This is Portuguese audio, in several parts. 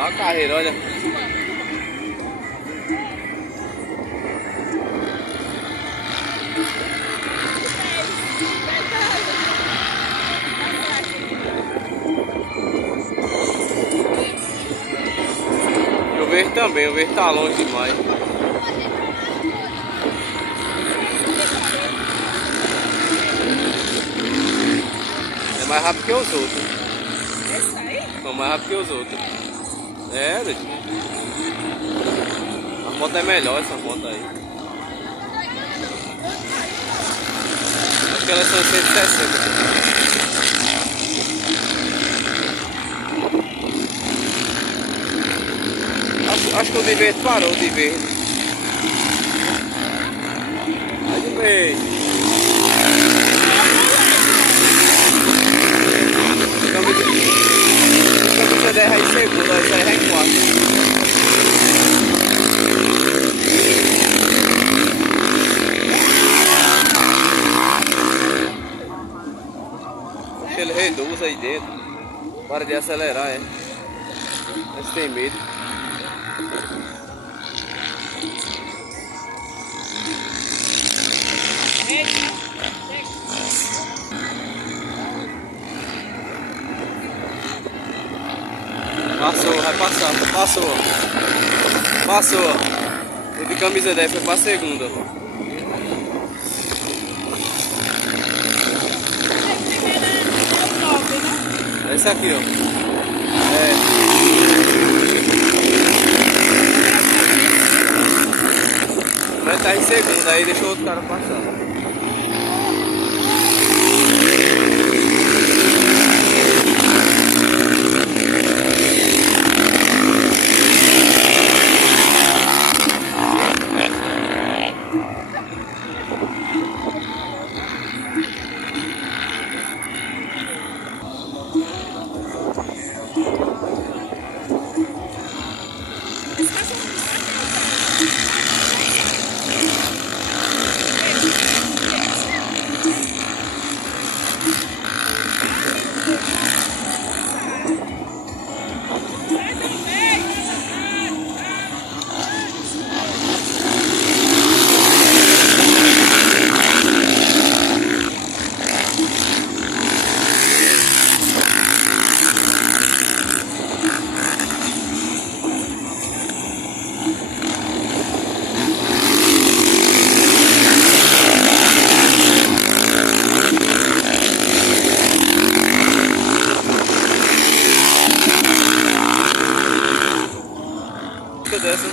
Olha a carreira, olha. E o verde também, o verde tá longe demais. É mais rápido que os outros. Esse aí? São mais rápido que os outros. É, deixa. A moto é melhor, essa moto aí. Acho que elas são 160. Acho que o de verde parou, de verde. Aí de verde. Camisa 10 aí segundo, aí sai em 4. Ele reduz aí dentro. Para de acelerar, é. Mas tem medo. Passou, vai passar, passou. Passou. O de camisa 10 foi pra segunda. É esse aqui, ó. É. Mas tá em segunda, aí deixou outro cara passar. Dessa.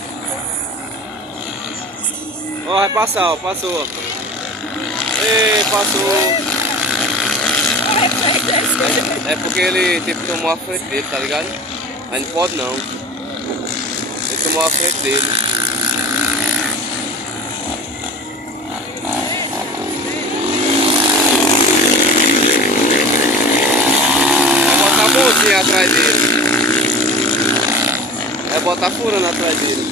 Ó, vai passar, ó, passou. Ei, passou. É porque ele tipo tomou a frente dele, tá ligado? Aí não pode não. Ele tomou a frente dele. Vai botar a bolsinha atrás dele. Vai botar furando atrás dele.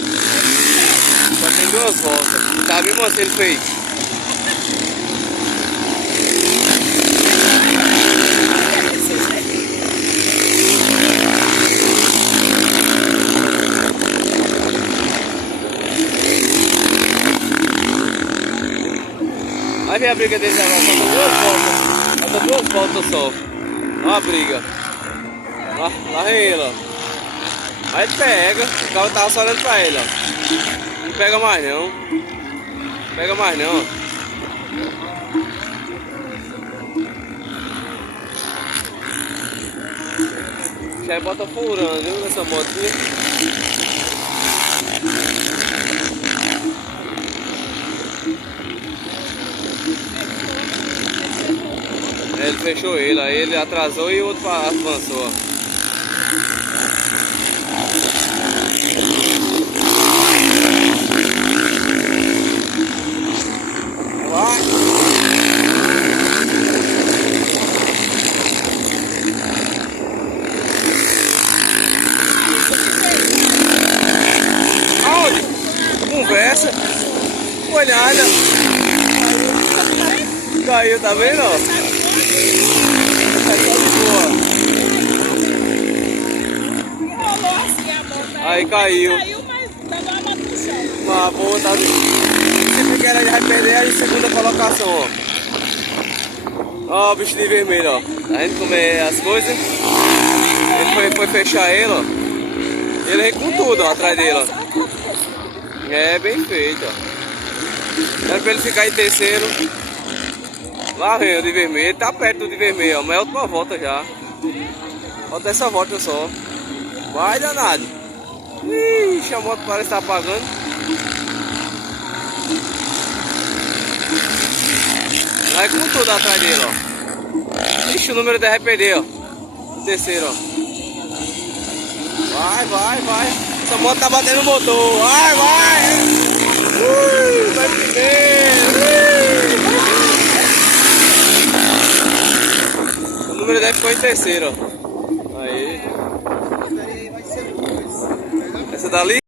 Só tem 2 voltas. Tá mesmo assim ele fez. Aí vem a briga deles agora, falta 2 voltas só. Olha a briga. Lá vem ele, ó. Aí pega, o cara tava só olhando pra ele, ó. Não pega mais não. Não pega mais não, ó. Já bota furando, viu, nessa motinha. Ele fechou ele, aí ele atrasou e o outro avançou, ó. Conversa, olhada, caiu, tá vendo? Tá de boa. Rolou assim a Aí caiu. Caiu, mas dava uma bota no chão. Uma boa, tá? Você que ela vai perder a segunda colocação, ó. Ó o bicho de vermelho, ó. Tá vendo como é as coisas? Ele foi fechar ele, ó. Ele vem com tudo, ó, atrás dele, ó. É, bem feito, ó. Era pra ele ficar em terceiro. Lá vem o de vermelho, ele tá perto do de vermelho, ó. Mas é a última volta já. Falta essa volta só. Vai, danado. Ixi, a moto parece estar apagando. Vai com tudo atrás dele, ó. Ixi, o número 10 vai perder, ó. O terceiro, ó. Vai, vai, vai. Essa moto tá batendo no motor. Vai, vai. Vai primeiro. O número 10 ficou em terceiro, ó. Aí. Essa dali.